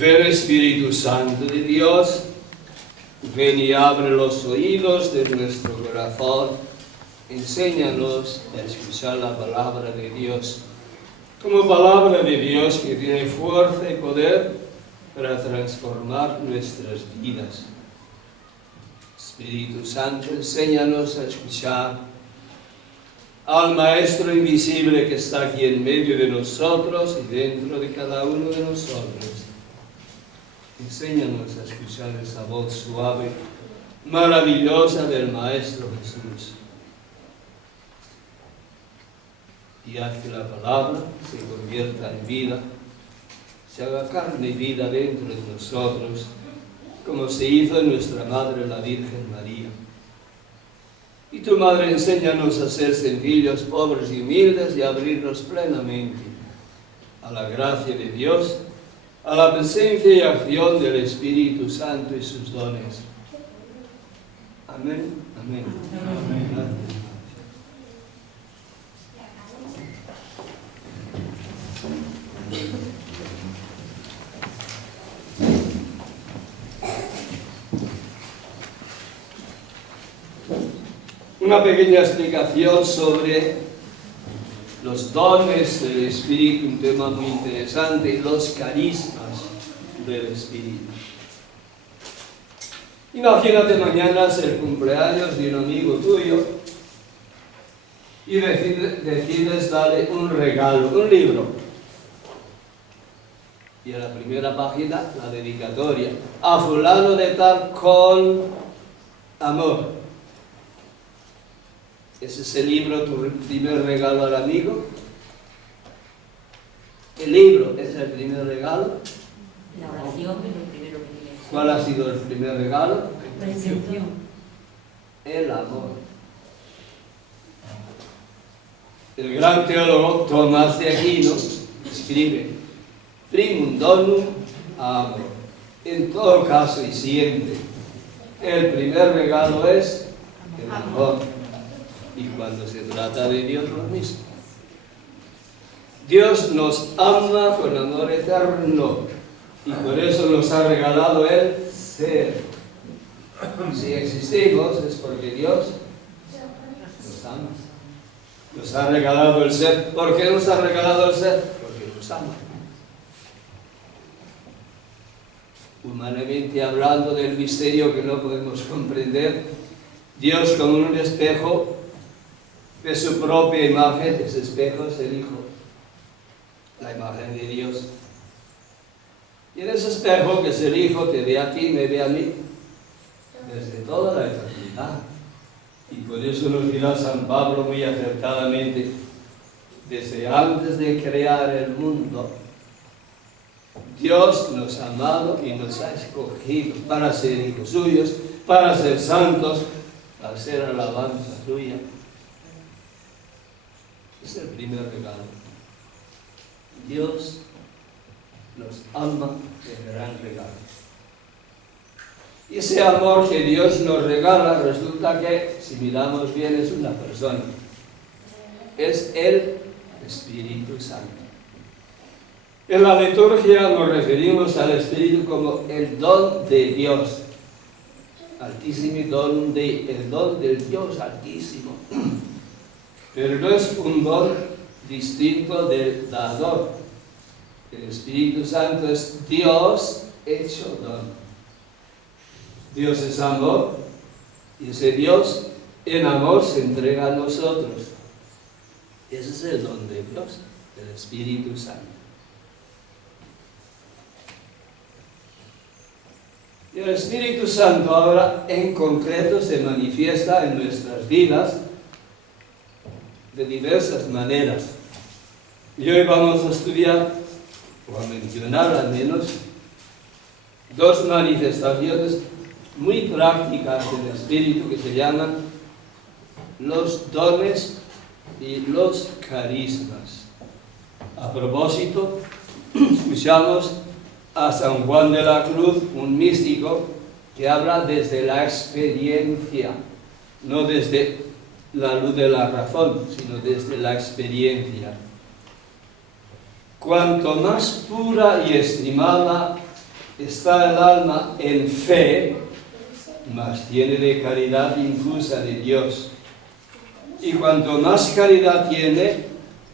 Ven Espíritu Santo de Dios, ven y abre los oídos de nuestro corazón, enséñanos a escuchar la palabra de Dios, como palabra de Dios que tiene fuerza y poder para transformar nuestras vidas. Espíritu Santo, enséñanos a escuchar al Maestro invisible que está aquí en medio de nosotros y dentro de cada uno de nosotros. Enséñanos a escuchar esa voz suave, maravillosa del Maestro Jesús. Y haz que la palabra se convierta en vida, se haga carne y vida dentro de nosotros, como se hizo en nuestra Madre la Virgen María. Y tu Madre, enséñanos a ser sencillos, pobres y humildes y a abrirnos plenamente a la gracia de Dios, a la presencia y acción del Espíritu Santo y sus dones. Amén. Amén. Amén. Amén. Una pequeña explicación sobre los dones del Espíritu, un tema muy interesante, los carismas del Espíritu. Imagínate mañana es el cumpleaños de un amigo tuyo y decides darle un regalo, un libro. Y en la primera página, la dedicatoria, a fulano de tal con amor. ¿Es ese libro tu primer regalo al amigo? ¿El libro es el primer regalo? La oración es lo primero que tiene. ¿Cuál ha sido el primer regalo? La intención. El amor. El gran teólogo Tomás de Aquino escribe: primum donum amor. En todo caso y siempre, el primer regalo es el amor. Y cuando se trata de Dios, lo mismo. Dios nos ama con amor eterno y por eso nos ha regalado el ser. Si existimos es porque Dios nos ama. Nos ha regalado el ser. ¿Por qué nos ha regalado el ser? Porque nos ama. Humanamente hablando del misterio que no podemos comprender, Dios como un espejo de su propia imagen, ese espejo es el Hijo, la imagen de Dios. Y en ese espejo, que es el Hijo, te ve a ti, me ve a mí, desde toda la eternidad. Y por eso nos dirá San Pablo muy acertadamente, desde antes de crear el mundo, Dios nos ha amado y nos ha escogido para ser hijos suyos, para ser santos, para ser alabanza suya. Es el primer regalo. Dios nos ama de gran regalo. Y ese amor que Dios nos regala, resulta que, si miramos bien, es una persona. Es el Espíritu Santo. En la liturgia nos referimos al Espíritu como el don de Dios. Altísimo don el don del Dios Altísimo. Pero no es un don distinto del dador. El Espíritu Santo es Dios hecho don. Dios es amor y ese Dios en amor se entrega a nosotros. Ese es el don de Dios, el Espíritu Santo. Y el Espíritu Santo ahora en concreto se manifiesta en nuestras vidas de diversas maneras. Y hoy vamos a estudiar, o a mencionar al menos, dos manifestaciones muy prácticas del Espíritu que se llaman los dones y los carismas. A propósito, escuchamos a San Juan de la Cruz, un místico que habla desde la experiencia, no desde la luz de la razón, sino desde la experiencia. Cuanto más pura y estimada está el alma en fe, mas tiene de caridad infusa de Dios. Y cuanto más caridad tiene,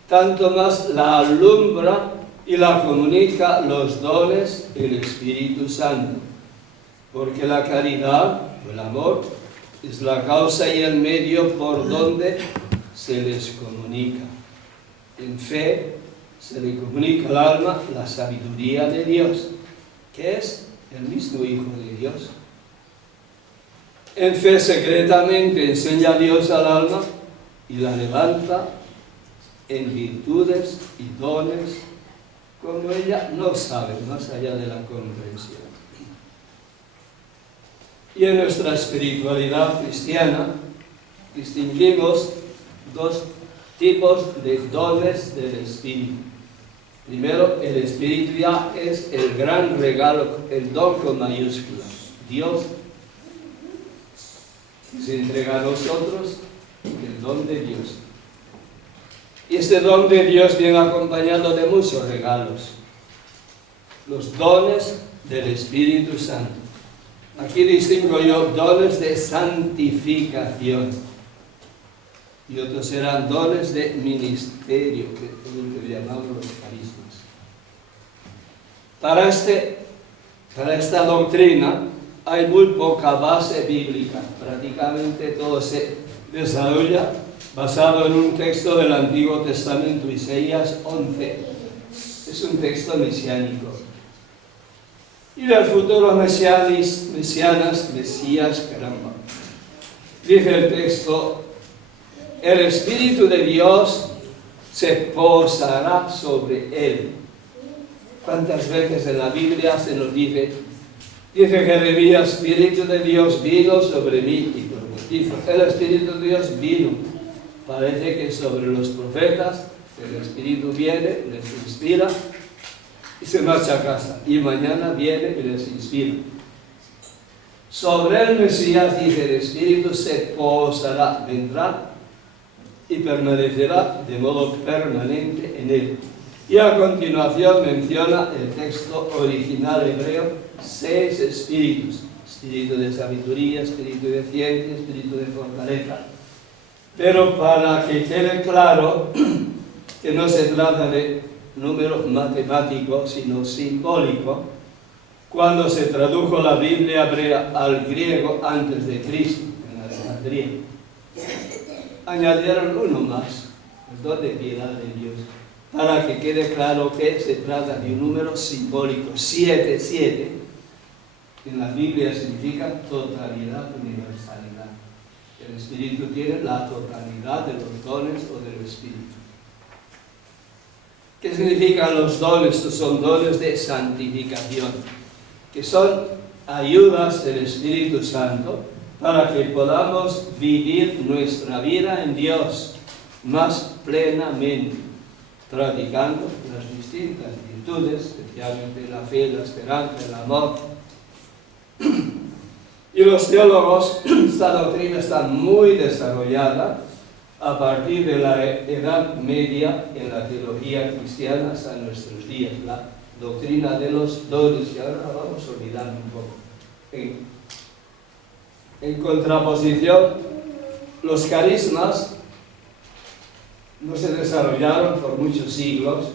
tanto más la alumbra y la comunica los dones del Espíritu Santo. Porque la caridad, o el amor, es la causa y el medio por donde se les comunica. En fe se le comunica al alma la sabiduría de Dios, que es el mismo Hijo de Dios. En fe secretamente enseña a Dios al alma y la levanta en virtudes y dones como ella no sabe, más allá de la comprensión. Y en nuestra espiritualidad cristiana distinguimos dos tipos de dones del Espíritu. Primero, el Espíritu ya es el gran regalo, el don con mayúsculas. Dios se entrega a nosotros el don de Dios. Y este don de Dios viene acompañado de muchos regalos. Los dones del Espíritu Santo. Aquí distingo yo dones de santificación. Y otros serán dones de ministerio, que es lo que llamamos los carismas. Para esta doctrina hay muy poca base bíblica. Prácticamente todo se desarrolla basado en un texto del Antiguo Testamento, Isaías 11. Es un texto mesiánico. Y del futuro Mesías, caramba. Dice el texto: el Espíritu de Dios se posará sobre él. ¿Cuántas veces en la Biblia se nos dice Jeremías, Espíritu de Dios vino sobre mí? Y profetizo. El Espíritu de Dios vino. Parece que sobre los profetas el Espíritu viene, les inspira y se marcha a casa. Y mañana viene y les inspira. Sobre el Mesías, dice, el Espíritu se posará, vendrá y permanecerá de modo permanente en él. Y a continuación menciona el texto original hebreo 6 espíritus: espíritu de sabiduría, espíritu de ciencia, espíritu de fortaleza. Pero para que quede claro que no se trata de número matemático, sino simbólico, cuando se tradujo la Biblia hebrea al griego antes de Cristo, en Alejandría, añadieron uno más, el don de piedad de Dios, para que quede claro que se trata de un número simbólico. 7, 7, en la Biblia significa totalidad, universalidad. El Espíritu tiene la totalidad de los dones o del Espíritu. ¿Qué significan los dones? Estos son dones de santificación, que son ayudas del Espíritu Santo para que podamos vivir nuestra vida en Dios más plenamente, practicando las distintas virtudes, especialmente la fe, la esperanza, el amor. Y los teólogos, esta doctrina está muy desarrollada a partir de la Edad Media en la teología cristiana hasta nuestros días, la doctrina de los dones, y ahora vamos a olvidar un poco. En contraposición, los carismas no se desarrollaron por muchos siglos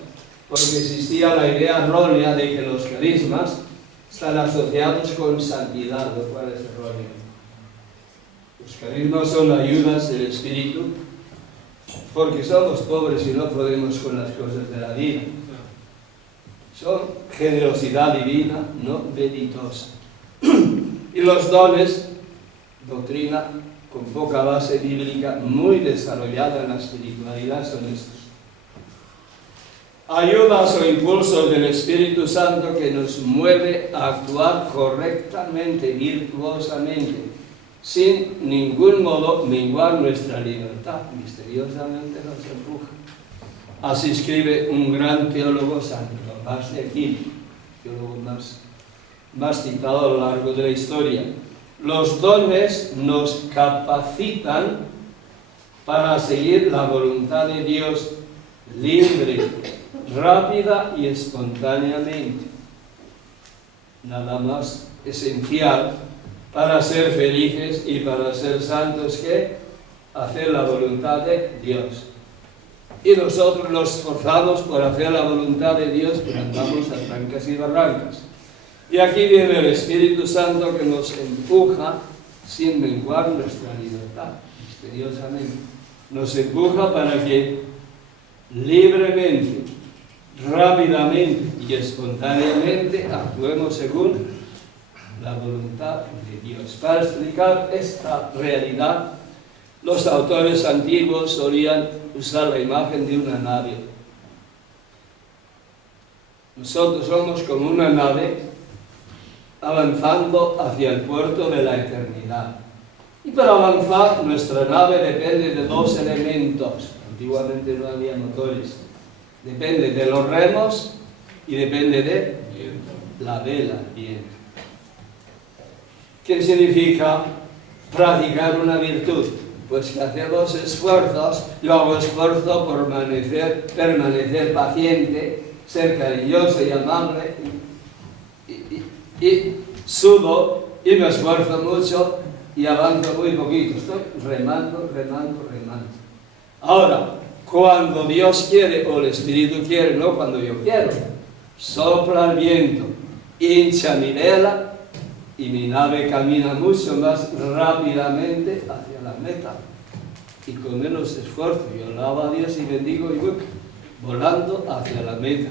porque existía la idea errónea de que los carismas están asociados con santidad, lo cual es erróneo. Los carismas son ayudas del Espíritu porque somos pobres y no podemos con las cosas de la vida. Son generosidad divina, no benitosa. Y los dones, doctrina con poca base bíblica, muy desarrollada en la espiritualidad, son estos: ayudas o impulsos del Espíritu Santo que nos mueve a actuar correctamente, virtuosamente, sin ningún modo menguar nuestra libertad. Misteriosamente nos empuja. Así escribe un gran teólogo, Santo Tomás de Aquino, teólogo más citado a lo largo de la historia. Los dones nos capacitan para seguir la voluntad de Dios libre, rápida y espontáneamente. nada más esencial para ser felices y para ser santos que hacer la voluntad de Dios. Y nosotros nos esforzamos por hacer la voluntad de Dios, pero andamos a trancas y barrancas. Y aquí viene el Espíritu Santo que nos empuja sin menguar nuestra libertad, misteriosamente. Nos empuja para que libremente, rápidamente y espontáneamente actuemos según la voluntad de Dios. Para explicar esta realidad, los autores antiguos solían usar la imagen de una nave. Nosotros somos como una nave avanzando hacia el puerto de la eternidad. Y para avanzar, nuestra nave depende de dos elementos. Antiguamente no había motores. Depende de los remos y depende de la vela, viento. ¿Qué significa practicar una virtud? Pues que hacemos esfuerzos. Yo hago esfuerzo por permanecer paciente, ser cariñoso y amable, y sudo y me esfuerzo mucho y avanzo muy poquito. Estoy remando. Ahora, cuando Dios quiere o el Espíritu quiere, no cuando yo quiero, sopla el viento, hincha mi vela y mi nave camina mucho más rápidamente hacia la meta y con menos esfuerzo. Yo alabo a Dios y bendigo y voy volando hacia la meta.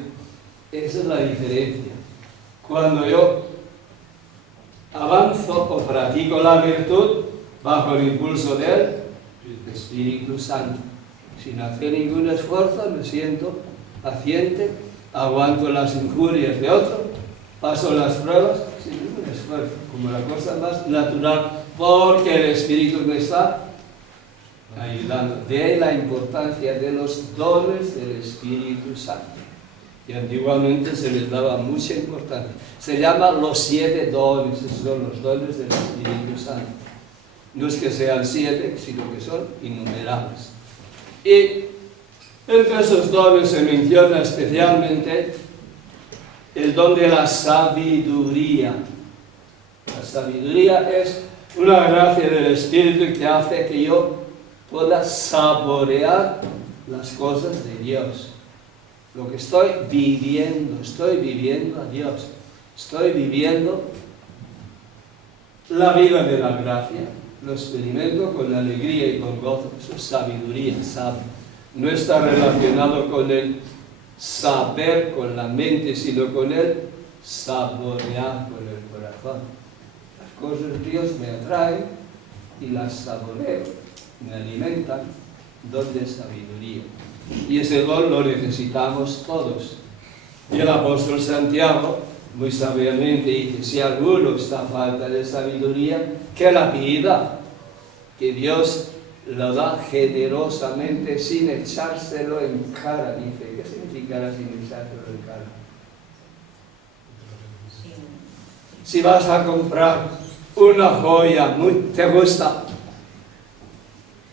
Esa es la diferencia. Cuando yo avanzo o practico la virtud bajo el impulso del Espíritu Santo, sin hacer ningún esfuerzo, me siento paciente, aguanto las injurias de otro, paso las pruebas sin ningún esfuerzo, como la cosa más natural, porque el Espíritu me está ayudando. De ahí la importancia de los dones del Espíritu Santo. Y antiguamente se les daba mucha importancia. Se llaman los 7 dones, esos son los dones del Espíritu Santo. No es que sean 7, sino que son innumerables. Y entre esos dones se menciona especialmente el don de la sabiduría. La sabiduría es una gracia del Espíritu que hace que yo pueda saborear las cosas de Dios. Lo que estoy viviendo a Dios. Estoy viviendo la vida de la gracia. Lo experimento con alegría y con gozo. Eso es sabiduría, sabio. No está relacionado con el saber con la mente, sino con el saborear con el corazón. Las cosas de Dios me atraen y las saboreo, me alimentan. Don de sabiduría. Y ese don lo necesitamos todos. Y el apóstol Santiago muy sabiamente dice, si alguno está a falta de sabiduría, que la pida, que Dios lo da generosamente sin echárselo en cara. Dice, ¿qué significará sin echárselo en cara? Si vas a comprar una joya, te gusta,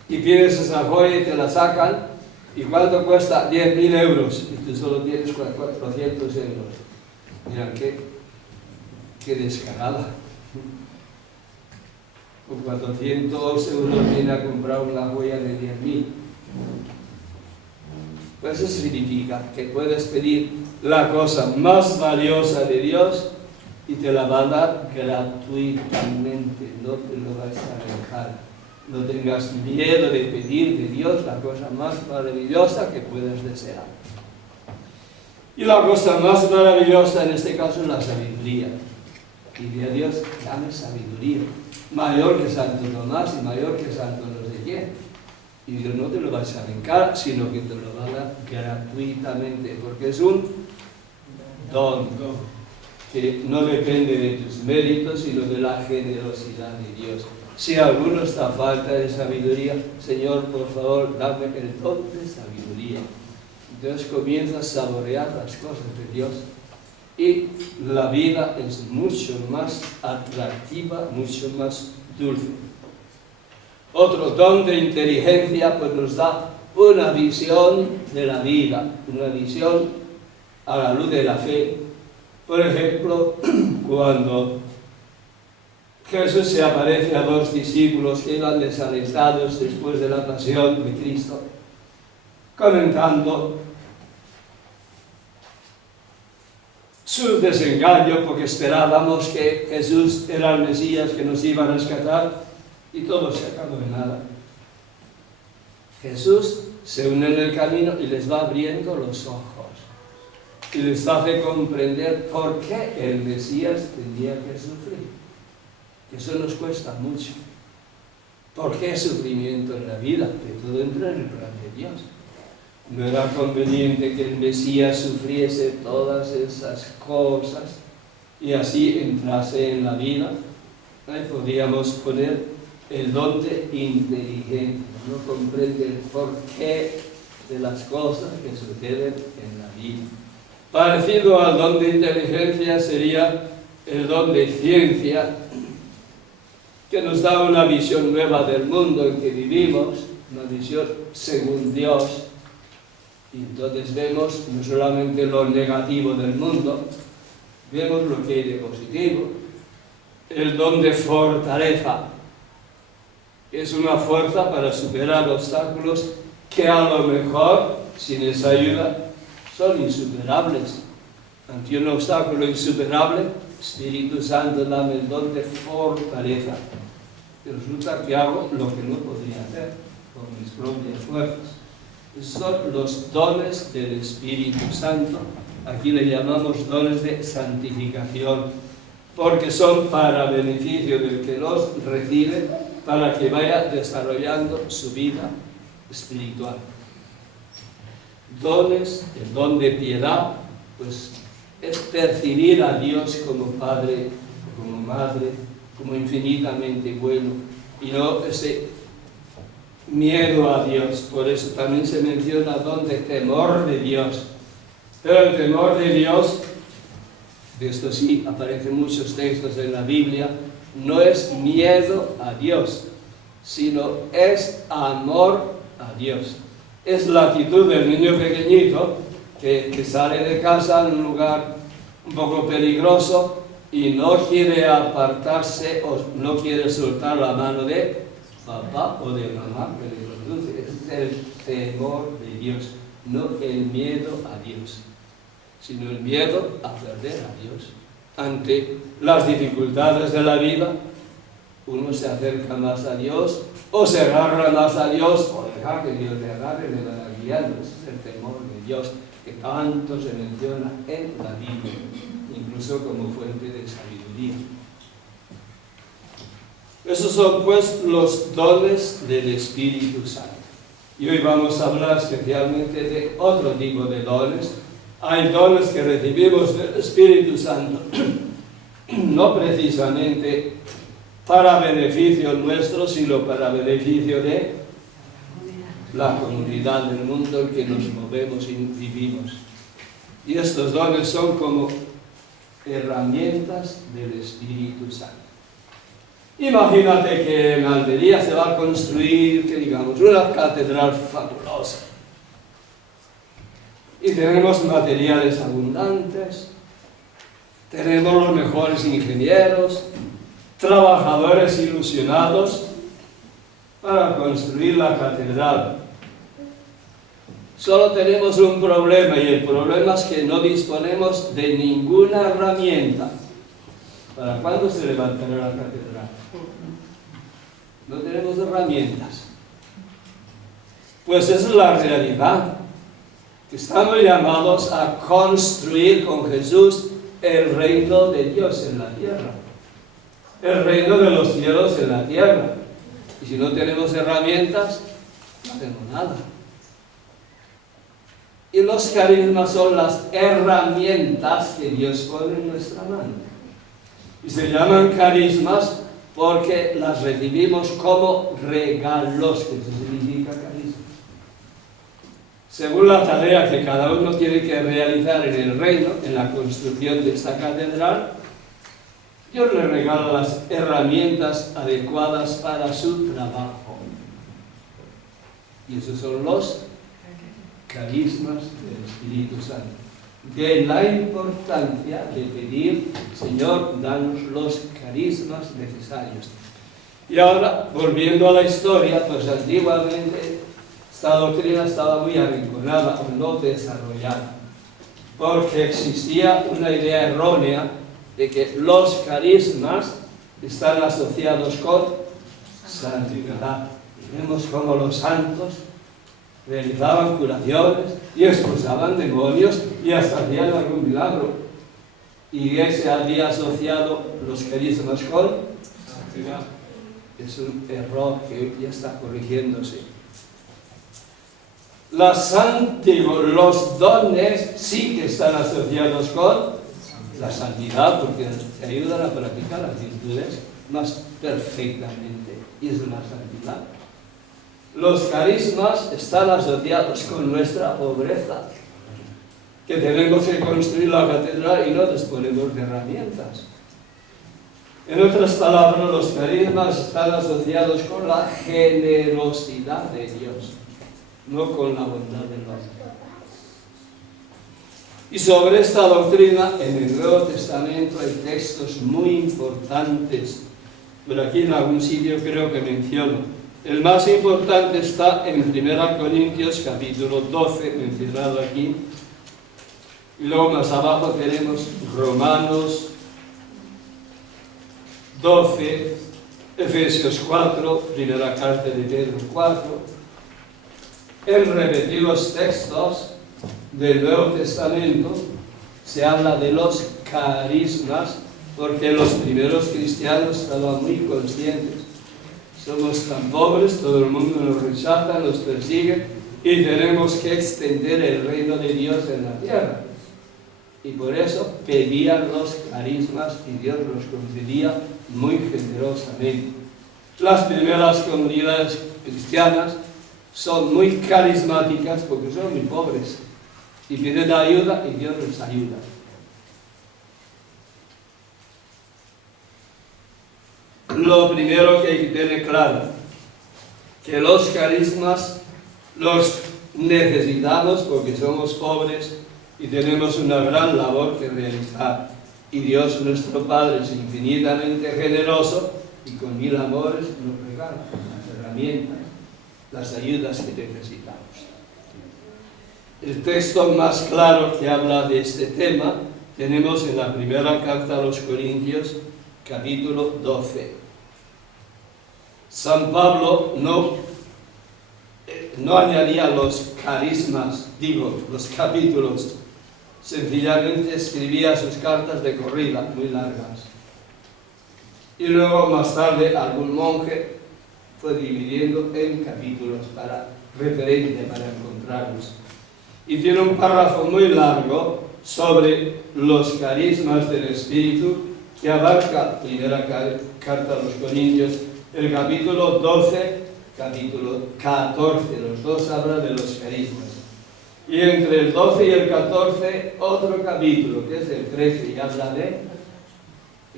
y pides esa joya y te la sacan, ¿y cuánto cuesta? 10.000 euros, y tú solo tienes 400 euros. Mira, qué descarada. Con 400 euros viene a comprar una joya de 10.000. Pues eso significa que puedes pedir la cosa más valiosa de Dios y te la va a dar gratuitamente, no te lo vas a dejar. No tengas miedo de pedir de Dios la cosa más maravillosa que puedas desear. Y la cosa más maravillosa en este caso es la sabiduría. Y a Dios dame sabiduría. Mayor que Santo Tomás y mayor que Santo no sé quién. Y Dios no te lo va a echar en cara, sino que te lo va a dar gratuitamente. Porque es un don que no depende de tus méritos, sino de la generosidad de Dios. Si alguno está a falta de sabiduría, Señor, por favor, dame el don de sabiduría. Entonces comienza a saborear las cosas de Dios y la vida es mucho más atractiva, mucho más dulce. Otro don de inteligencia pues nos da una visión de la vida, una visión a la luz de la fe. Por ejemplo, cuando Jesús se aparece a dos discípulos que iban desalentados después de la pasión de Cristo, comentando su desengaño porque esperábamos que Jesús era el Mesías que nos iba a rescatar y todo se acabó en nada. Jesús se une en el camino y les va abriendo los ojos y les hace comprender por qué el Mesías tenía que sufrir. Eso nos cuesta mucho. ¿Por qué sufrimiento en la vida? Que todo entra en el plan de Dios. No era conveniente que el Mesías sufriese todas esas cosas y así entrase en la vida. Ahí podríamos poner el don de inteligencia, no comprende el porqué de las cosas que suceden en la vida. Parecido al don de inteligencia sería el don de ciencia, que nos da una visión nueva del mundo en que vivimos, una visión según Dios. Y entonces vemos no solamente lo negativo del mundo, vemos lo que hay de positivo. El don de fortaleza, que es una fuerza para superar obstáculos que a lo mejor, sin esa ayuda, son insuperables. Ante un obstáculo insuperable, Espíritu Santo, dame el don de fortaleza. Y resulta que hago lo que no podría hacer con mis propias fuerzas. Son los dones del Espíritu Santo. Aquí le llamamos dones de santificación, porque son para beneficio del que los recibe, para que vaya desarrollando su vida espiritual. Dones, el don de piedad, pues es percibir a Dios como Padre, como Madre, como infinitamente bueno, y no ese miedo a Dios. Por eso también se menciona don de temor de Dios. Pero el temor de Dios, de esto sí aparecen muchos textos en la Biblia, no es miedo a Dios, sino es amor a Dios. Es la actitud del niño pequeñito que sale de casa en un lugar un poco peligroso y no quiere apartarse o no quiere soltar la mano de papá o de mamá que le conduce. Es el temor de Dios, no el miedo a Dios, sino el miedo a perder a Dios. Ante las dificultades de la vida, uno se acerca más a Dios, o se agarra más a Dios, o deja que Dios le agarre y le vaya guiando. Ese es el temor de Dios, que tanto se menciona en la Biblia, incluso como fuente de sabiduría. Esos son pues los dones del Espíritu Santo. Y hoy vamos a hablar especialmente de otro tipo de dones. Hay dones que recibimos del Espíritu Santo, no precisamente para beneficio nuestro, sino para beneficio de la comunidad del mundo en que nos movemos y vivimos. Y estos dones son como herramientas del Espíritu Santo. Imagínate que en Almería se va a construir, que digamos, una catedral fabulosa. Y tenemos materiales abundantes, tenemos los mejores ingenieros, trabajadores ilusionados para construir la catedral. Solo tenemos un problema, y el problema es que no disponemos de ninguna herramienta. ¿Para cuándo se levantará la catedral? No tenemos herramientas. Pues esa es la realidad. Estamos llamados a construir con Jesús el reino de Dios en la tierra. El reino de los cielos en la tierra. Y si no tenemos herramientas, no hacemos nada. Y los carismas son las herramientas que Dios pone en nuestra mano. Y se llaman carismas porque las recibimos como regalos, que eso significa carisma. Según la tarea que cada uno tiene que realizar en el reino, en la construcción de esta catedral, Dios le regala las herramientas adecuadas para su trabajo. Y esos son los carismas del Espíritu Santo. de la importancia de pedir, Señor, danos los carismas necesarios. Y ahora, volviendo a la historia, pues antiguamente esta doctrina estaba muy arrinconada o no desarrollada, porque existía una idea errónea de que los carismas están asociados con santidad. Y vemos cómo los santos realizaban curaciones y expulsaban demonios y hasta hacían algún milagro. Y ese había asociado los carismas con santidad. Es un error que hoy ya está corrigiéndose. Los dones sí que están asociados con la santidad, porque te ayudan a practicar las virtudes más perfectamente, y es la santidad. Los carismas están asociados con nuestra pobreza, que tenemos que construir la catedral y no disponemos de herramientas. En otras palabras, los carismas están asociados con la generosidad de Dios, no con la bondad del hombre. Y sobre esta doctrina, en el Nuevo Testamento hay textos muy importantes, pero aquí en algún sitio creo que menciono. El más importante está en 1 Corintios capítulo 12, mencionado aquí, y luego más abajo tenemos Romanos 12, Efesios 4, primera carta de Pedro 4, en repetidos textos del Nuevo Testamento se habla de los carismas, porque los primeros cristianos estaban muy conscientes. Somos tan pobres, todo el mundo nos rechaza, nos persigue, y tenemos que extender el reino de Dios en la tierra. Y por eso pedían los carismas y Dios los concedía muy generosamente. Las primeras comunidades cristianas son muy carismáticas porque son muy pobres y piden ayuda y Dios les ayuda. Lo primero que hay que tener claro, que los carismas los necesitamos porque somos pobres y tenemos una gran labor que realizar. Y Dios, nuestro Padre, es infinitamente generoso y con 1000 amores nos regala las herramientas, las ayudas que necesitamos. El texto más claro que habla de este tema tenemos en la primera carta a los Corintios, capítulo 12. San Pablo no añadía los carismas, los capítulos, sencillamente escribía sus cartas de corrida, muy largas. Y luego, más tarde, algún monje fue dividiendo en capítulos para referente, para encontrarlos. Y tiene un párrafo muy largo sobre los carismas del Espíritu que abarca, primera carta a los Corintios, el capítulo 12, capítulo 14, los dos hablan de los carismas. Y entre el 12 y el 14, otro capítulo, que es el 13, y habla ¿de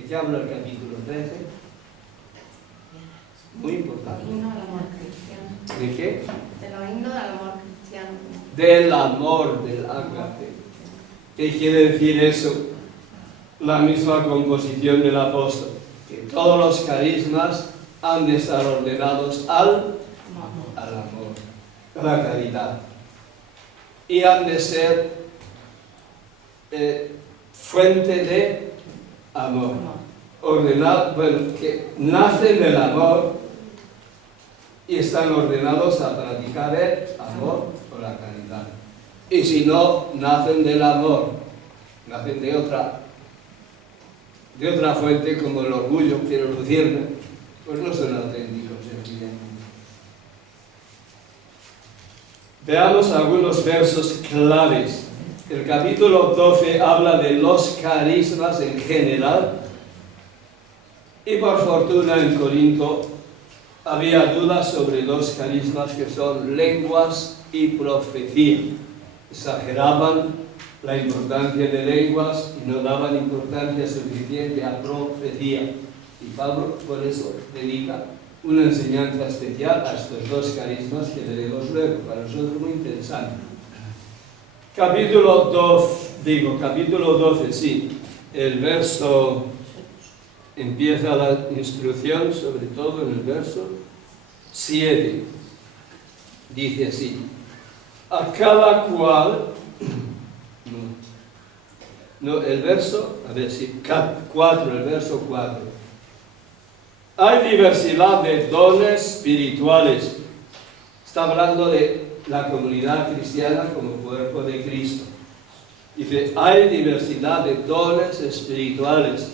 qué habla el capítulo 13? Muy importante. Himno al amor cristiano. ¿De qué? Del himno del amor cristiano. Del amor, del ágape. ¿Qué quiere decir eso? La misma composición del apóstol, que todos los carismas han de estar ordenados al amor, a la caridad. Y han de ser fuente de amor. Ordenado, bueno, que nacen del amor y están ordenados a practicar el amor o la caridad. Y si no nacen del amor, nacen de otra fuente, como el orgullo, quiero lucirme, pues no son auténticos, evidentemente. Veamos algunos versos claves. El capítulo 12 habla de los carismas en general, y por fortuna en Corinto había dudas sobre dos carismas que son lenguas y profecía. Exageraban la importancia de lenguas y no daban importancia suficiente a profecía. Y Pablo por eso dedica una enseñanza especial a estos dos carismas que veremos luego, para nosotros muy interesante. Capítulo capítulo 12, sí. El verso, empieza la instrucción, sobre todo en el verso 7. Dice así: a cada cual, el verso 4, el verso 4. Hay diversidad de dones espirituales. Está hablando de la comunidad cristiana como cuerpo de Cristo. Dice, hay diversidad de dones espirituales.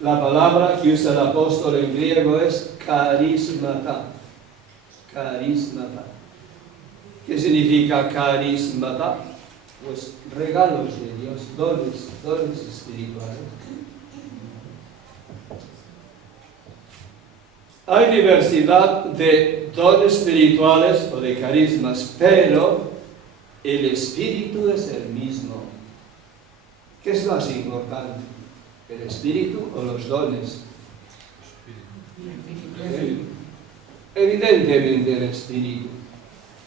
La palabra que usa el apóstol en griego es carismata. Carismata. ¿Qué significa carismata? Pues regalos de Dios, dones espirituales. Hay diversidad de dones espirituales o de carismas, pero el espíritu es el mismo. ¿Qué es más importante? ¿El espíritu o los dones? Evidentemente el espíritu.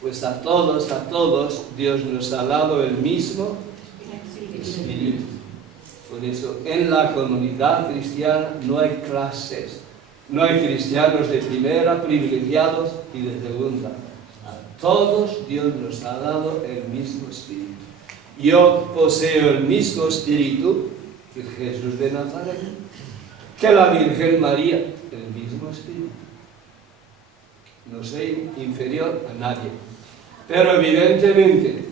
Pues a todos Dios nos ha dado el mismo espíritu. Por eso en la comunidad cristiana no hay clases. No hay cristianos de primera, privilegiados y de segunda. A todos Dios nos ha dado el mismo espíritu. Yo poseo el mismo espíritu que Jesús de Nazaret, que la Virgen María, el mismo espíritu. No soy inferior a nadie. Pero evidentemente,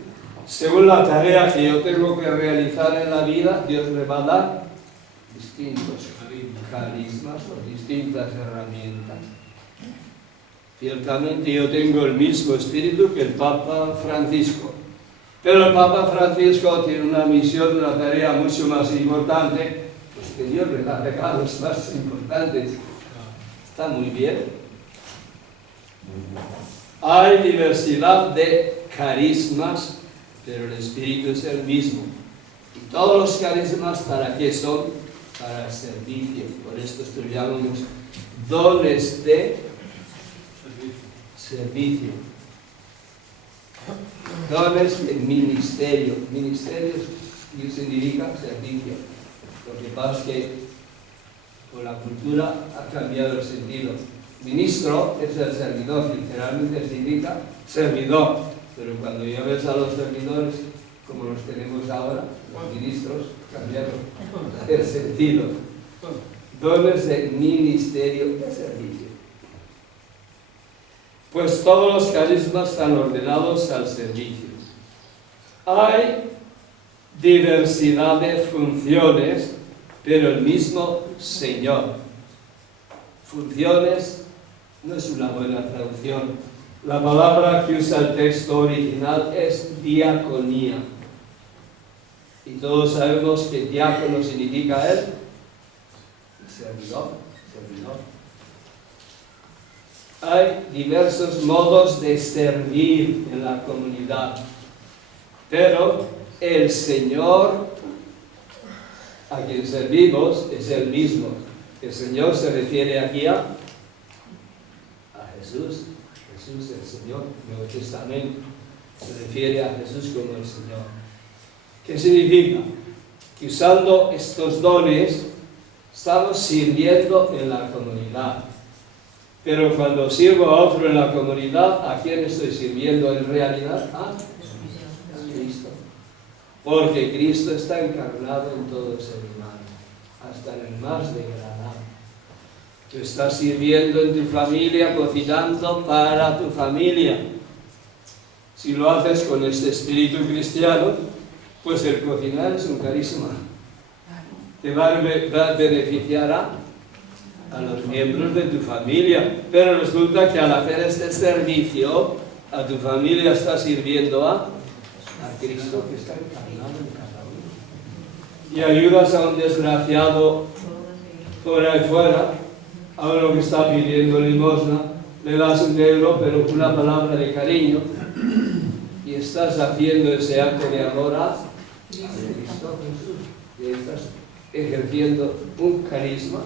según la tarea que yo tengo que realizar en la vida, Dios me va a dar distintos carismas o distintas herramientas. Ciertamente yo tengo el mismo espíritu que el Papa Francisco, pero el Papa Francisco tiene una misión, una tarea mucho más importante, pues que Dios le da regalos más importantes. Está muy bien. Hay diversidad de carismas, pero el espíritu es el mismo. Y todos los carismas, ¿para qué son? Para el servicio. Por esto estudiamos dones de servicio. Dones de ministerio. Ministerio significa servicio. Lo que pasa es que con la cultura ha cambiado el sentido. Ministro es el servidor, literalmente significa servidor. Pero cuando ya ves a los servidores como los tenemos ahora, los ministros cambiaron el sentido. Dones de ministerio de servicio. Pues todos los carismas están ordenados al servicio. Hay diversidad de funciones, pero el mismo Señor. Funciones no es una buena traducción. La palabra que usa el texto original es diaconía. Y todos sabemos que diácono significa el servidor. Hay diversos modos de servir en la comunidad, pero el Señor a quien servimos es el mismo. El Señor se refiere aquí a Jesús. Jesús el Señor, Nuevo Testamento se refiere a Jesús como el Señor. ¿Qué significa? Que usando estos dones estamos sirviendo en la comunidad. Pero cuando sirvo a otro en la comunidad, ¿a quién estoy sirviendo en realidad? A Cristo. Porque Cristo está encarnado en todo ser humano, hasta en el más degradado. Tú estás sirviendo en tu familia, cocinando para tu familia. Si lo haces con este espíritu cristiano, pues el cocinar es un carisma. Te beneficiará a los miembros de tu familia. Pero resulta que al hacer este servicio, a tu familia estás sirviendo a Cristo, que está encarnado en cada uno. Y ayudas a un desgraciado por ahí fuera, a uno que está pidiendo limosna, le das un euro, pero con una palabra de cariño, y estás haciendo ese acto de amor a Cristo Jesús. Y estás ejerciendo un carisma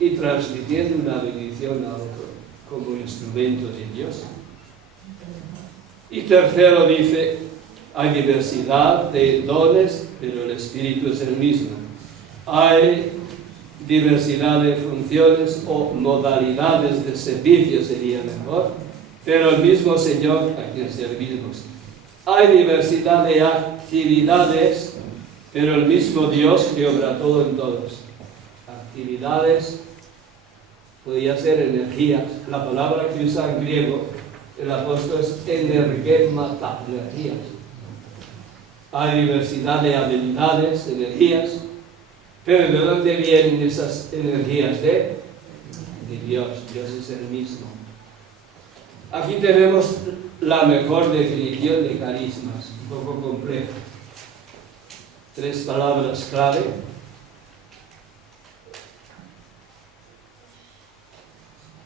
y transmitiendo una bendición a otro como instrumento de Dios. Y tercero dice, Hay diversidad de dones, pero el Espíritu es el mismo. Hay diversidad de funciones o modalidades de servicio, sería mejor, pero el mismo Señor a quien servimos. Hay diversidad de actividades, pero el mismo Dios que obra todo en todos. Actividades, podría ser energías. La palabra que usa en griego el apóstol es energemata, energías. Hay diversidad de habilidades, energías, pero ¿de dónde vienen esas energías? De Dios. Dios es el mismo. Aquí tenemos la mejor definición de carismas, un poco compleja. 3 palabras clave.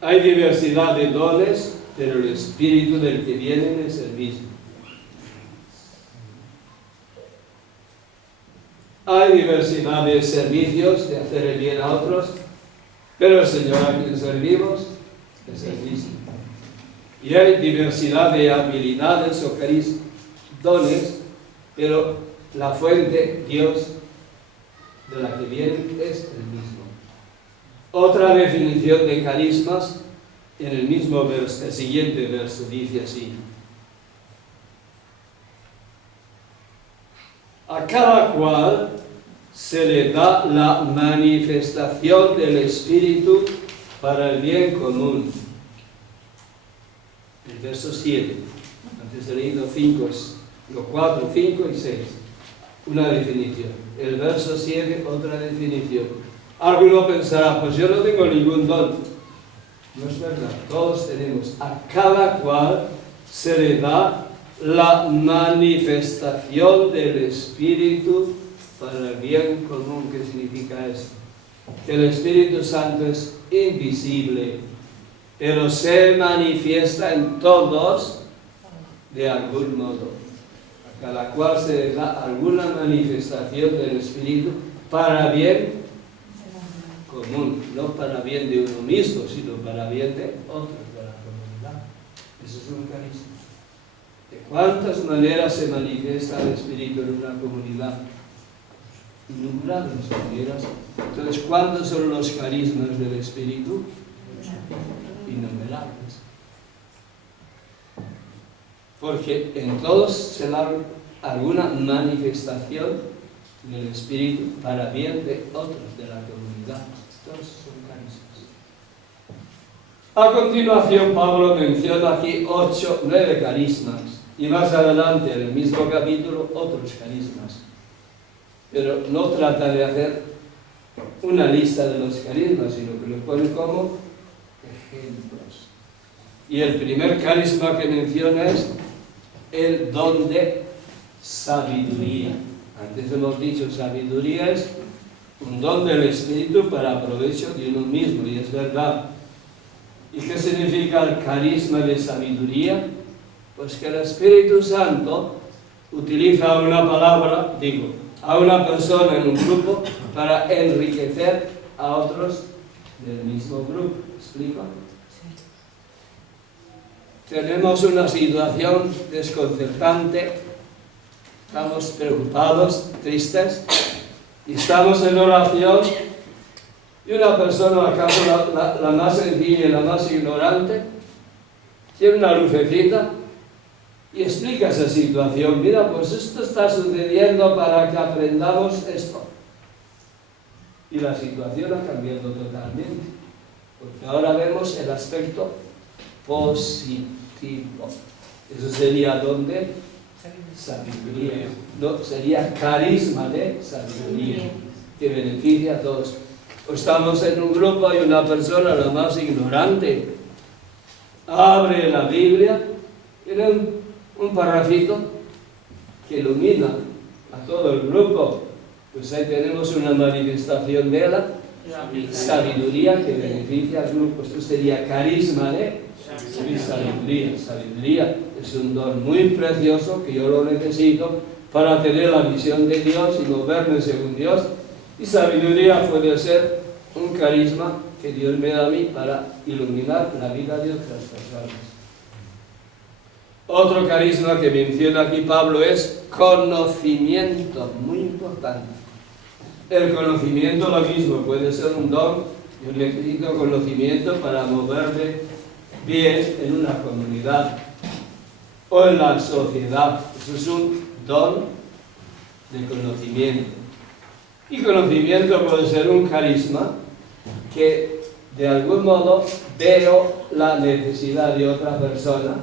Hay diversidad de dones, pero el espíritu del que vienen es el mismo. Hay diversidad de servicios, de hacer el bien a otros, pero el Señor a quien servimos es el mismo. Y hay diversidad de habilidades o dones, pero la fuente, Dios, de la que vienen es el mismo. Otra definición de carismas, en el mismo verso, el siguiente verso dice así: a cada cual se le da la manifestación del Espíritu para el bien común. El verso 7, antes he leído 4, 5 y 6, una definición. El verso 7, otra definición. Alguno pensará, pues yo no tengo ningún don. No es verdad, todos tenemos. A cada cual se le da la manifestación del Espíritu para el bien común. ¿Qué significa eso? Que el Espíritu Santo es invisible, pero se manifiesta en todos de algún modo. A cada cual se le da alguna manifestación del Espíritu para bien común, no para bien de uno mismo, sino para bien de otros, de la comunidad. Eso es un carisma. ¿De cuántas maneras se manifiesta el Espíritu en una comunidad? Innumerables maneras. Entonces, ¿cuántos son los carismas del Espíritu? Innumerables. Porque en todos se da alguna manifestación del Espíritu para bien de otros, de la comunidad. Todos son carismas. A continuación, Pablo menciona aquí 9 carismas. Y más adelante, en el mismo capítulo, otros carismas. Pero no trata de hacer una lista de los carismas, sino que los pone como ejemplos. Y el primer carisma que menciona es el don de sabiduría. Antes hemos dicho, sabiduría es un don del Espíritu para provecho de uno mismo, y es verdad. ¿Y qué significa el carisma de sabiduría? Pues que el Espíritu Santo utiliza una palabra, a una persona en un grupo para enriquecer a otros del mismo grupo. ¿Me explico? Tenemos una situación desconcertante, estamos preocupados, tristes, y estamos en oración, y una persona, acaso la más sencilla y la más ignorante, tiene una lucecita y explica esa situación. Mira, pues esto está sucediendo para que aprendamos esto. Y la situación ha cambiado totalmente, porque ahora vemos el aspecto positivo. Eso sería ¿dónde? Sabiduría. No, sería carisma de sabiduría, que beneficia a todos. O estamos en un grupo y una persona, la más ignorante, abre la Biblia, tiene un parrafito que ilumina a todo el grupo. Pues ahí tenemos una manifestación de la sabiduría que beneficia al grupo. Esto sería carisma de sabiduría. Sabiduría es un don muy precioso que yo lo necesito para tener la visión de Dios y moverme según Dios. Y sabiduría puede ser un carisma que Dios me da a mí para iluminar la vida de otras personas. Otro carisma que menciona aquí Pablo es conocimiento, muy importante. El conocimiento lo mismo, puede ser un don. Yo necesito conocimiento para moverme bien en una comunidad o en la sociedad. Eso es un don de conocimiento. Y conocimiento puede ser un carisma que de algún modo veo la necesidad de otra persona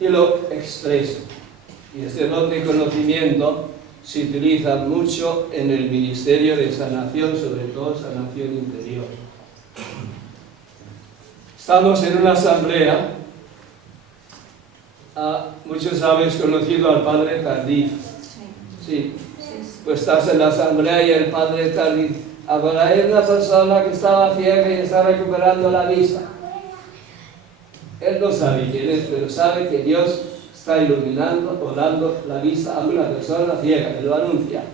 y lo expreso. Y este don de conocimiento se utiliza mucho en el ministerio de sanación, sobre todo sanación interior. Estamos en una asamblea. Muchos habéis conocido al padre Tardif. Sí. Pues estás en la asamblea y el padre Tardif. Ahora hay una persona que estaba ciega y está recuperando la vista. Él no sabe quién es, pero sabe que Dios está iluminando o dando la vista a una persona ciega, que lo anuncia.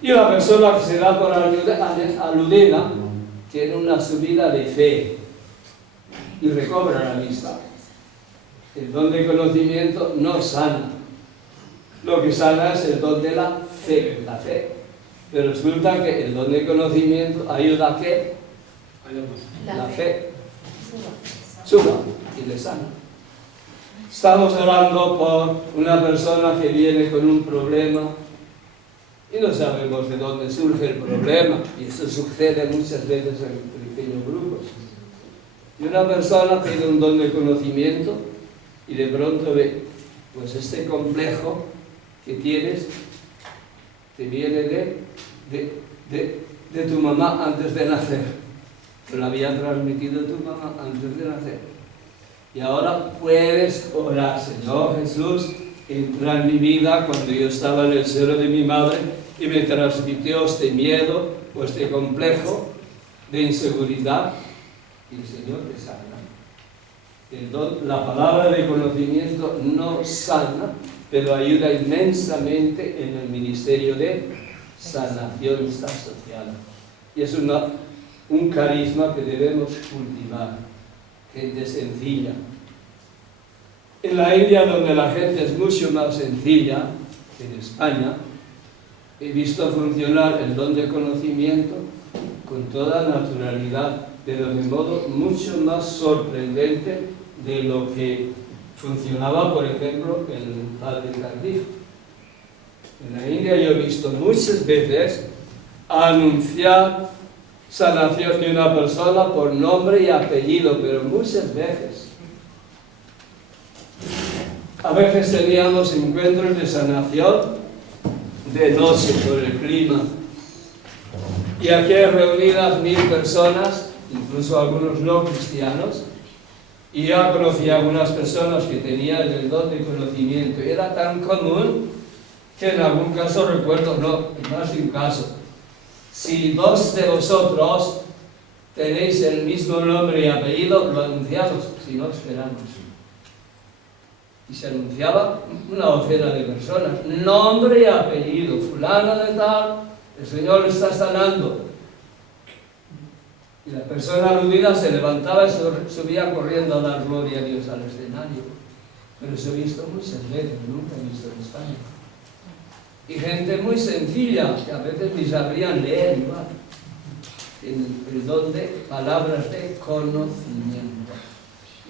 Y una persona que se da por aludida tiene una subida de fe y recobra la vista. El don de conocimiento no sana. Lo que sana es el don de la fe. Pero resulta que el don de conocimiento ayuda a que la fe suba y le sana. Estamos orando por una persona que viene con un problema y no sabemos de dónde surge el problema, y eso sucede muchas veces en pequeños grupos. Y una persona pide un don de conocimiento y de pronto ve, pues este complejo que tienes te viene de tu mamá antes de nacer. Te lo había transmitido tu mamá antes de nacer. Y ahora puedes orar: Señor Jesús, entra en mi vida cuando yo estaba en el seno de mi madre y me transmitió este miedo o este complejo de inseguridad, y el Señor te sana. La palabra de conocimiento no sana, pero ayuda inmensamente en el ministerio de sanación social. Y es un carisma que debemos cultivar. Gente sencilla. En la India, donde la gente es mucho más sencilla que en España, he visto funcionar el don de conocimiento con toda naturalidad, pero de modo mucho más sorprendente de lo que funcionaba, por ejemplo, el padre Tardif. En la India yo he visto muchas veces anunciar sanación de una persona por nombre y apellido, pero muchas veces. A veces teníamos encuentros de sanación de noche por el clima. Y aquí reunidas 1000 personas, incluso algunos no cristianos, y yo conocí a algunas personas que tenían el don de conocimiento. Y era tan común que en algún caso recuerdo, no, en más de un caso, si 2 de vosotros tenéis el mismo nombre y apellido, lo anunciamos, si no, esperamos. Y se anunciaba una docena de personas, nombre y apellido, fulano de tal, el Señor le está sanando. Y la persona aludida se levantaba y subía corriendo a dar gloria a Dios al escenario. Pero eso he visto muchas veces, nunca he visto en España. Y gente muy sencilla, que a veces ni sabrían leer igual. El don de palabras de conocimiento.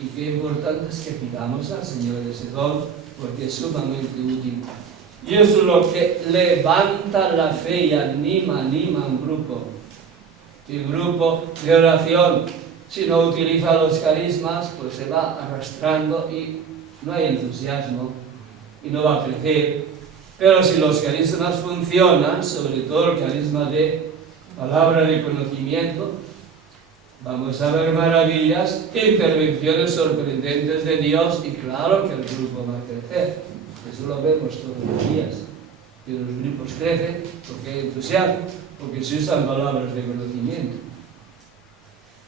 Y qué importante es que pidamos al Señor ese don, porque es sumamente útil. Y eso es lo que levanta la fe y anima a un grupo. El grupo de oración, si no utiliza los carismas, pues se va arrastrando y no hay entusiasmo y no va a crecer. Pero si los carismas funcionan, sobre todo el carisma de palabra de conocimiento, vamos a ver maravillas, intervenciones sorprendentes de Dios, y claro que el grupo va a crecer. Eso lo vemos todos los días. Que los grupos crecen porque hay entusiasmo, porque se usan palabras de conocimiento.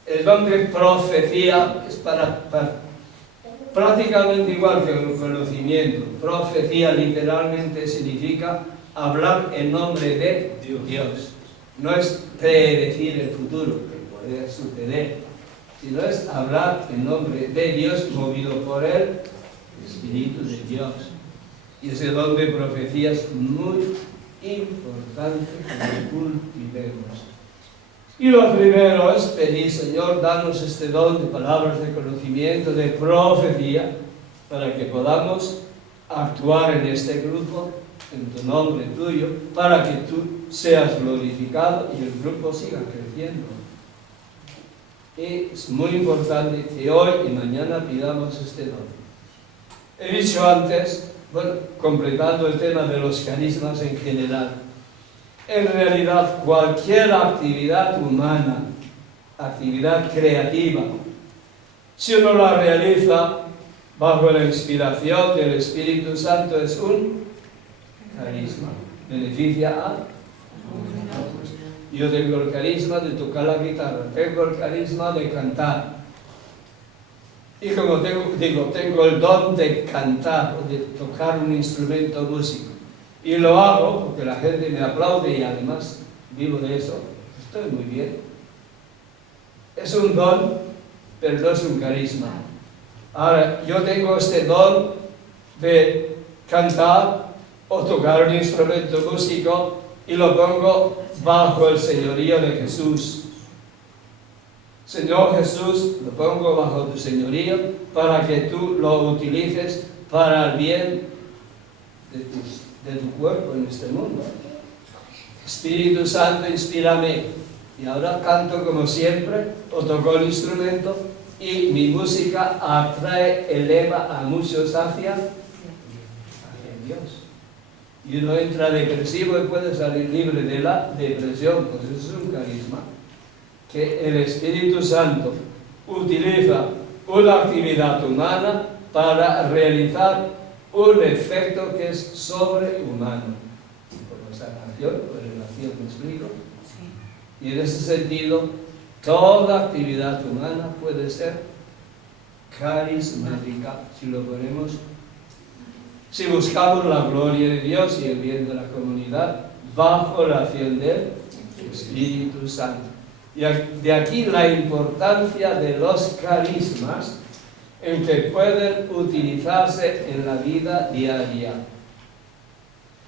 El don de profecía es prácticamente igual que el conocimiento. Profecía literalmente significa hablar en nombre de Dios. No es predecir el futuro, que puede suceder, sino es hablar en nombre de Dios, movido por el Espíritu de Dios. Y ese don de profecía es muy importante que lo cultivemos. Y lo primero es pedir, Señor, danos este don de palabras de conocimiento, de profecía, para que podamos actuar en este grupo, en tu nombre tuyo, para que tú seas glorificado y el grupo siga creciendo. Y es muy importante que hoy y mañana pidamos este don. He dicho antes, bueno, completando el tema de los carismas en general, en realidad cualquier actividad humana, actividad creativa, si uno la realiza bajo la inspiración del Espíritu Santo, es un carisma, beneficia a otros. Yo tengo el carisma de tocar la guitarra, tengo el carisma de cantar. Y como tengo el don de cantar o de tocar un instrumento músico. Y lo hago porque la gente me aplaude y además vivo de eso. Estoy muy bien. Es un don, pero no es un carisma. Ahora, yo tengo este don de cantar o tocar un instrumento músico y lo pongo bajo el señorío de Jesús. Señor Jesús, lo pongo bajo tu señorío para que tú lo utilices para el bien de tu cuerpo en este mundo. Espíritu Santo, inspírame. Y ahora canto como siempre, o toco el instrumento, y mi música atrae, eleva a muchos hacia Dios. Y uno entra depresivo y puede salir libre de la depresión, pues eso es un carisma. Que el Espíritu Santo utiliza una actividad humana para realizar un efecto que es sobrehumano. Como sanación, o relación, ¿me explico? Y en ese sentido, toda actividad humana puede ser carismática si buscamos la gloria de Dios y el bien de la comunidad bajo la acción del Espíritu Santo. Y de aquí la importancia de los carismas en que pueden utilizarse en la vida diaria.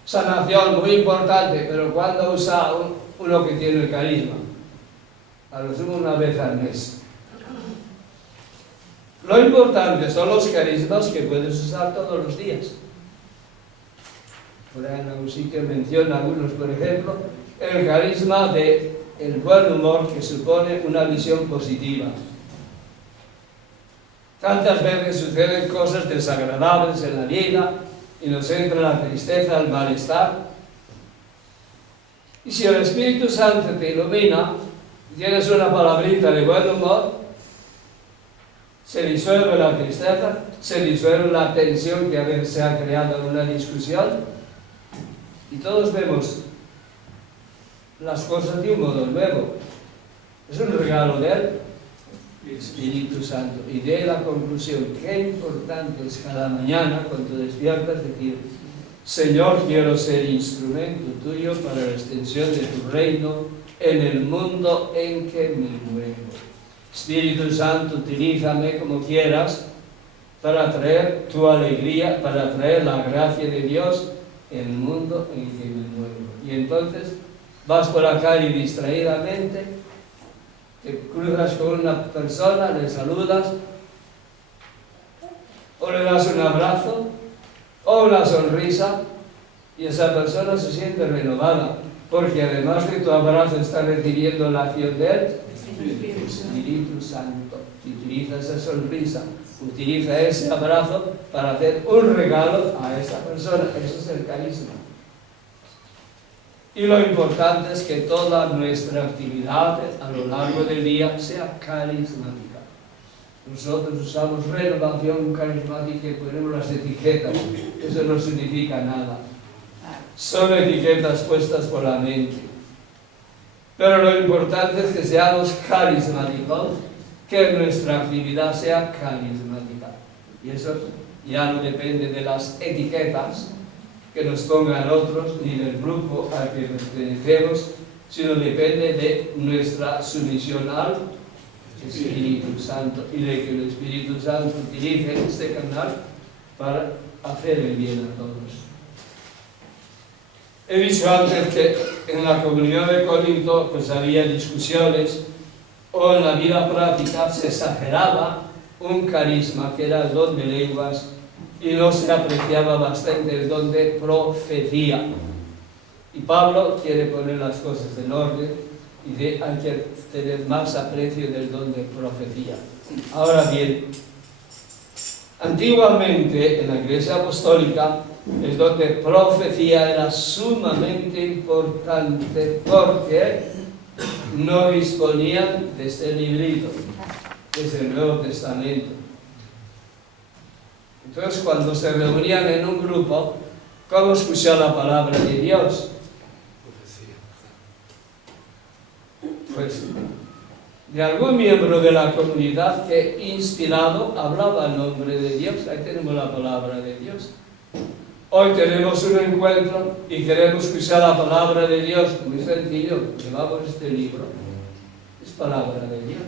Sanación, muy importante, pero ¿cuándo usa uno que tiene el carisma? A lo sumo una vez al mes. Lo importante son los carismas que puedes usar todos los días. Por ahí en algún sitio menciona algunos, por ejemplo, el carisma de el buen humor, que supone una visión positiva. Tantas veces suceden cosas desagradables en la vida y nos entra la tristeza, el malestar. Y si el Espíritu Santo te ilumina, tienes una palabrita de buen humor, se disuelve la tristeza, se disuelve la tensión que a veces se ha creado en una discusión, y todos vemos las cosas de un modo nuevo. Es un regalo de él, el Espíritu Santo. Y de la conclusión, qué importante es cada mañana cuando despiertas decir: Señor, quiero ser instrumento tuyo para la extensión de tu reino en el mundo en que me muevo. Espíritu Santo, utilízame como quieras para traer tu alegría, para traer la gracia de Dios en el mundo en que me muevo. Y entonces vas por la calle distraídamente, te cruzas con una persona, le saludas, o le das un abrazo, o una sonrisa, y esa persona se siente renovada, porque además de tu abrazo está recibiendo la acción del Espíritu Santo. Y utiliza esa sonrisa, utiliza ese abrazo para hacer un regalo a esa persona. Eso es el carisma. Y lo importante es que toda nuestra actividad a lo largo del día sea carismática. Nosotros usamos renovación carismática y ponemos las etiquetas. Eso no significa nada. Son etiquetas puestas por la mente. Pero lo importante es que seamos carismáticos, que nuestra actividad sea carismática. Y eso ya no depende de las etiquetas que nos pongan otros, ni del grupo al que pertenecemos, sino depende de nuestra sumisión al Espíritu Santo, y de que el Espíritu Santo utilice este canal para hacer el bien a todos. He dicho antes que en la comunidad de Corinto pues había discusiones, o en la vida práctica se exageraba un carisma que era el don de lenguas y no se apreciaba bastante el don de profecía. Y Pablo quiere poner las cosas en orden y hay que tener más aprecio del don de profecía. Ahora bien, antiguamente en la Iglesia Apostólica el don de profecía era sumamente importante porque no disponían de este librito, desde el Nuevo Testamento. Entonces, cuando se reunían en un grupo, ¿cómo escuchar la palabra de Dios? Pues de algún miembro de la comunidad que, inspirado, hablaba en nombre de Dios. Ahí tenemos la palabra de Dios. Hoy tenemos un encuentro y queremos escuchar la palabra de Dios. Muy sencillo, llevamos este libro. Es palabra de Dios.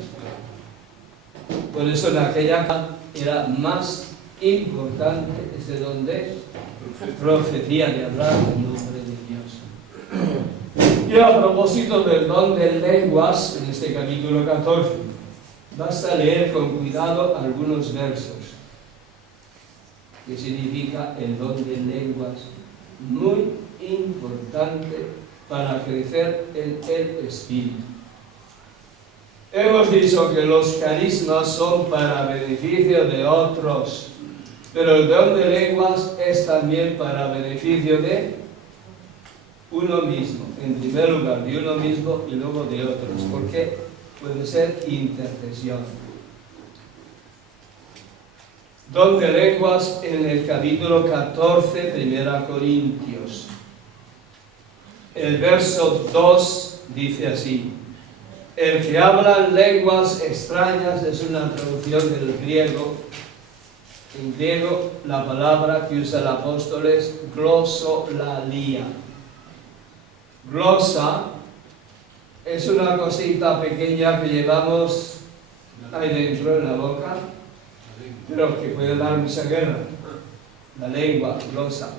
Por eso en aquella época era más importante ese don de profecía, de hablar en nombre de Dios. Y a propósito del don de lenguas, en este capítulo 14, basta leer con cuidado algunos versos. ¿Qué significa el don de lenguas? Muy importante para crecer en el Espíritu. Hemos dicho que los carismas son para beneficio de otros, pero el don de lenguas es también para beneficio de uno mismo. En primer lugar de uno mismo y luego de otros, porque puede ser intercesión. Don de lenguas en el capítulo 14, 1 Corintios. El verso 2 dice así: el que habla lenguas extrañas es una traducción del griego. En griego la palabra que usa el apóstol es glosolalia. Glosa es una cosita pequeña que llevamos ahí dentro en la boca, pero que puede dar mucha guerra. La lengua, glosa.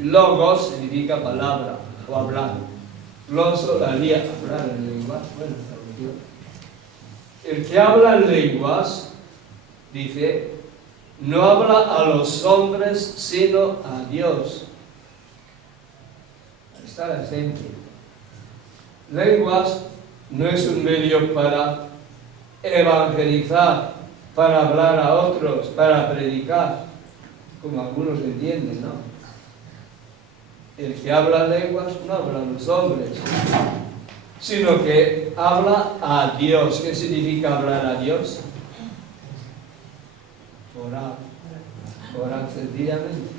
Logos significa palabra o hablar. Glosolalia, hablar en lengua. Bueno, el que habla en lenguas, dice, no habla a los hombres sino a Dios. Ahí está la esencia. Lenguas no es un medio para evangelizar, para hablar a otros, para predicar, como algunos entienden, ¿no? El que habla lenguas no habla a los hombres, sino que habla a Dios. ¿Qué significa hablar a Dios? Orar. Orar sencillamente.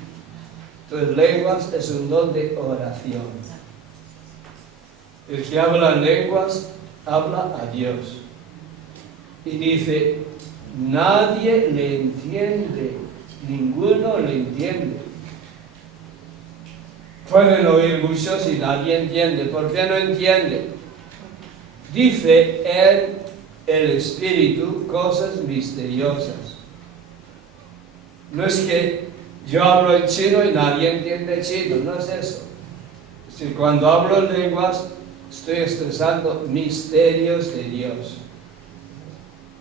Entonces, lenguas es un don de oración. El que habla en lenguas, habla a Dios. Y dice, nadie le entiende, ninguno le entiende. Pueden oír muchos y nadie entiende. ¿Por qué no entiende? Dice en el Espíritu cosas misteriosas. No es que yo hablo en chino y nadie entiende chino, no es eso. Es decir, cuando hablo en lenguas, estoy expresando misterios de Dios.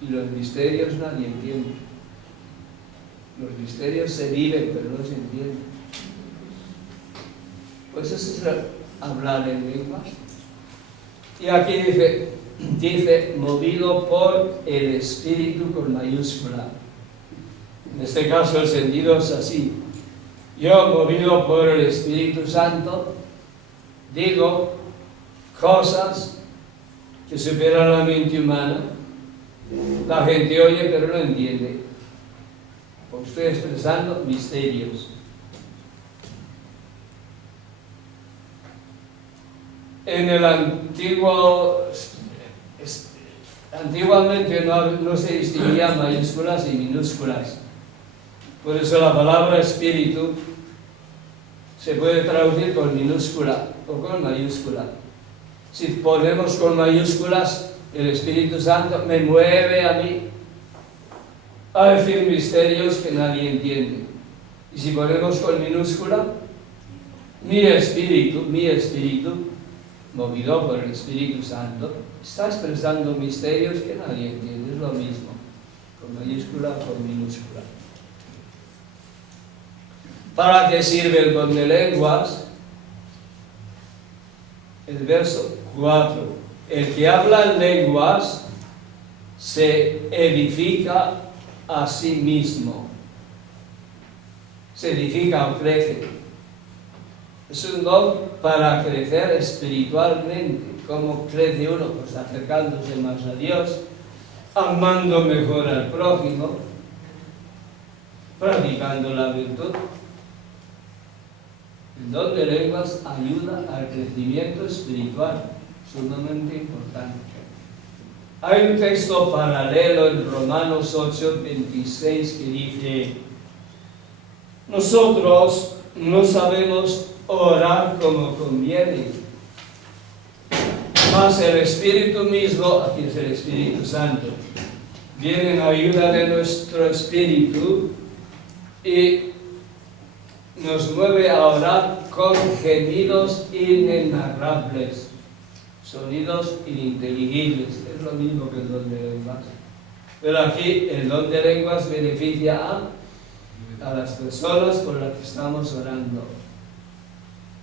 Y los misterios nadie entiende. Los misterios se viven, pero no se entienden. Pues eso es hablar en lenguas. Y aquí dice, movido por el Espíritu con mayúscula. En este caso el sentido es así. Yo, movido por el Espíritu Santo, digo cosas que superan la mente humana. La gente oye pero no entiende. Porque estoy expresando misterios. En el antiguamente no se distinguían mayúsculas y minúsculas. Por eso la palabra espíritu se puede traducir con minúscula o con mayúscula. Si ponemos con mayúsculas, El Espíritu Santo me mueve a mí a decir misterios que nadie entiende. Y si ponemos con minúscula, mi espíritu, movido por el Espíritu Santo, está expresando misterios que nadie entiende. Es lo mismo, con mayúscula o con minúscula. ¿Para qué sirve el don de lenguas? El verso 4. El que habla en lenguas se edifica a sí mismo. Se edifica o crece. Es un don para crecer espiritualmente. ¿Cómo crece uno? Pues acercándose más a Dios, amando mejor al prójimo, practicando la virtud. El don de lenguas ayuda al crecimiento espiritual, sumamente importante. Hay un texto paralelo en Romanos 8:26 que dice: nosotros no sabemos orar como conviene, mas el Espíritu mismo, aquí es el Espíritu Santo, viene en ayuda de nuestro espíritu y nos mueve a orar con gemidos inenarrables, sonidos ininteligibles. Es lo mismo que el don de lenguas. Pero aquí el don de lenguas beneficia a las personas por las que estamos orando.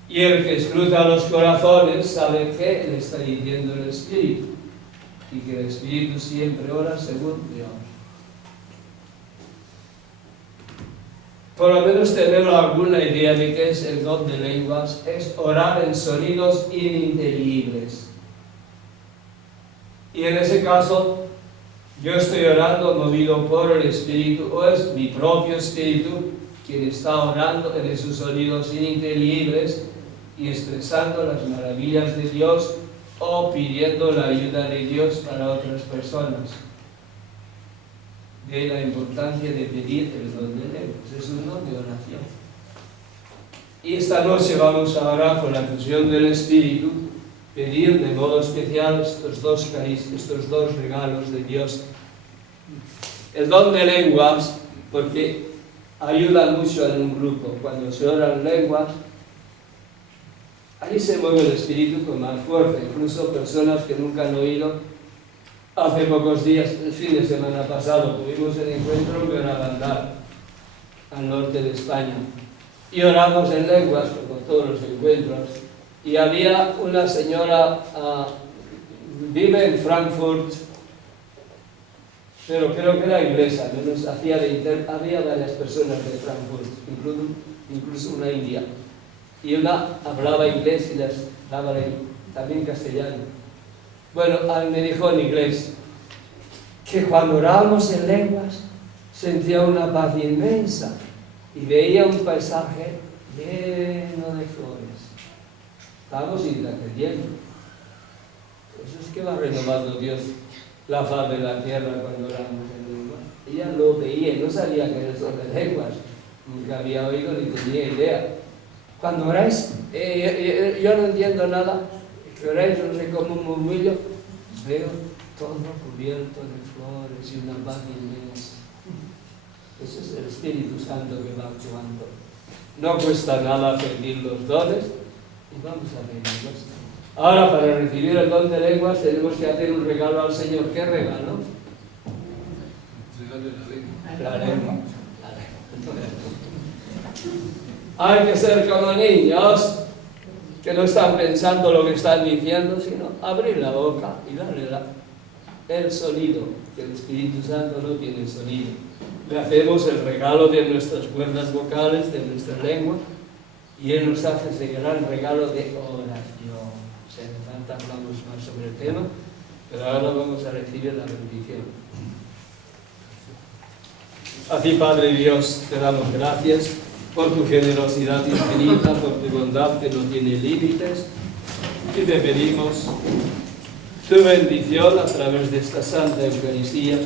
Y el que escruta los corazones sabe qué le está diciendo el Espíritu, y que el Espíritu siempre ora según Dios. Por lo menos tener alguna idea de qué es el don de lenguas, es orar en sonidos ininteligibles. Y en ese caso, yo estoy orando movido por el Espíritu, o es mi propio Espíritu quien está orando en esos sonidos ininteligibles y expresando las maravillas de Dios o pidiendo la ayuda de Dios para otras personas. De la importancia de pedir el don de lenguas. Es un don de oración. Y esta noche vamos a orar con la fusión del Espíritu, pedir de modo especial estos dos regalos de Dios. El don de lenguas, porque ayuda mucho en un grupo. Cuando se ora en lenguas, ahí se mueve el Espíritu con más fuerza. Incluso personas que nunca han oído. Hace pocos días, el fin de semana pasado, tuvimos el encuentro en Benavandar, al norte de España. Y oramos en lenguas, como todos los encuentros. Y había una señora, vive en Frankfurt, pero creo que era inglesa, había varias personas de Frankfurt, incluso una india. Y una hablaba inglés y les hablaba también castellano. Bueno, me dijo en inglés que cuando orábamos en lenguas sentía una paz inmensa y veía un paisaje lleno de flores. Estábamos intracreyendo. Eso es que va renovando Dios la faz de la tierra cuando oramos en lenguas. Ella lo veía, no sabía que era eso de lenguas, nunca había oído ni tenía idea. Cuando oráis, yo no entiendo nada, que oráis, no sé, como un murmullo, veo todo cubierto de flores y una paz inmensa. Ese es el Espíritu Santo que va actuando. No cuesta nada pedir los dones y vamos a pedirlos. Ahora, para recibir el don de lenguas tenemos que hacer un regalo al Señor. ¿Qué regalo? La lengua. Hay que ser como niños que no están pensando lo que están diciendo, sino abrir la boca y darle el sonido, que el Espíritu Santo no tiene sonido. Le hacemos el regalo de nuestras cuerdas vocales, de nuestra lengua, y Él nos hace ese gran regalo de oración. O sea, en tanto hablamos más sobre el tema, pero ahora vamos a recibir la bendición. A ti, Padre Dios, te damos gracias por tu generosidad infinita, por tu bondad que no tiene límites, y te pedimos tu bendición a través de esta Santa Eucaristía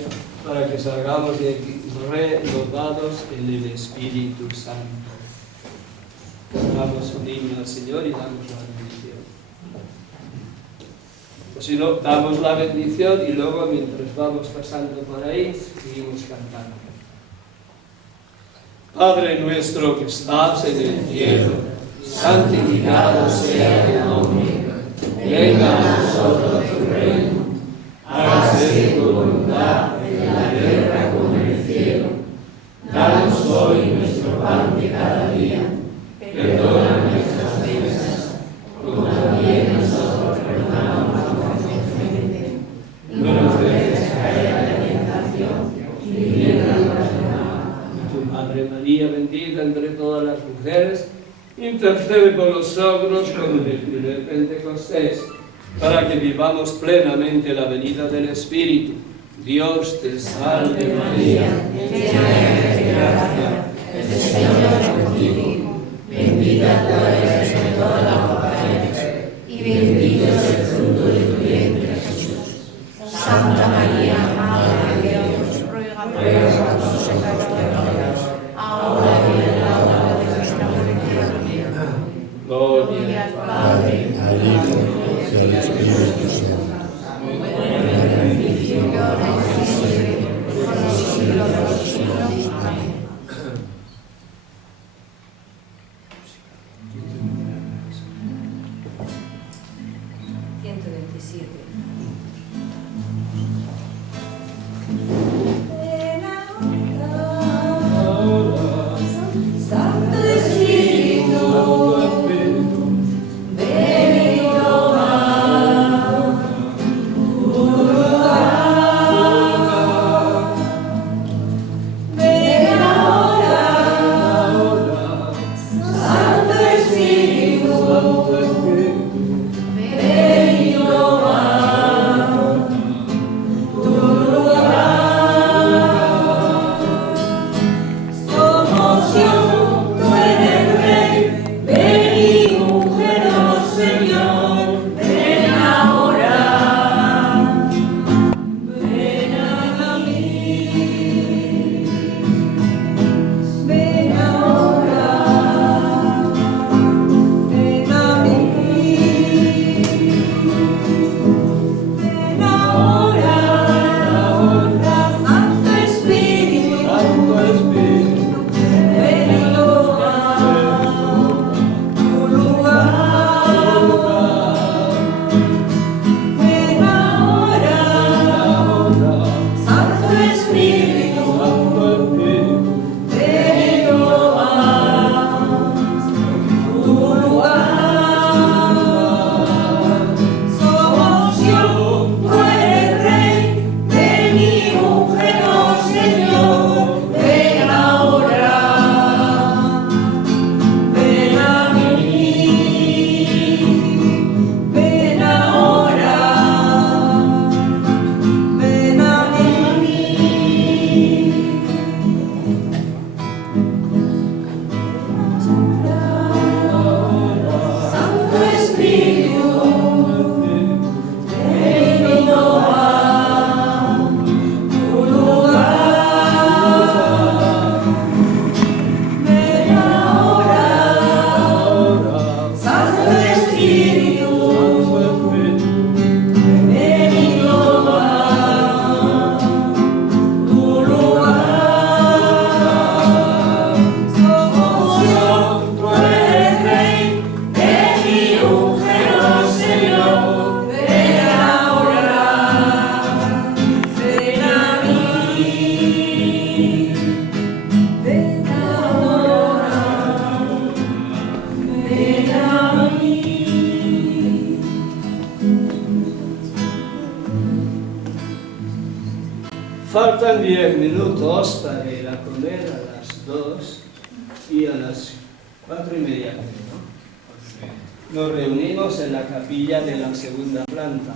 para que salgamos de aquí renovados en el Espíritu Santo. Damos un himno al Señor y damos la bendición. O si no, damos la bendición y luego, mientras vamos pasando por ahí, seguimos cantando. Padre nuestro que estás en el cielo, santificado sea tu nombre. Venga a nosotros tu reino. Hágase tu voluntad en la tierra como en el cielo. Danos hoy nuestro pan de cada día. Perdona nuestras ofensas, como también nosotros perdonamos a los que nos ofenden. No nos dejes caer en la tentación y líbranos del mal. Tu Madre María, bendita entre todas las mujeres, intercede por nosotros como en el primer Pentecostés, para que vivamos plenamente la venida del Espíritu. Dios te salve María, llena eres de gracia, el Señor es contigo, bendita tú eres entre todas las mujeres, y bendito es el fruto de tu vientre Jesús. Santa María, Madre de Dios, ruega por nosotros pecadores, ahora y en la hora de nuestra muerte. Amén. Gloria al Padre, al Hijo y al Espíritu Santo. Faltan 10 minutos para ir a comer a las 2 y a las 4:30, ¿no? Nos reunimos en la capilla de la segunda planta.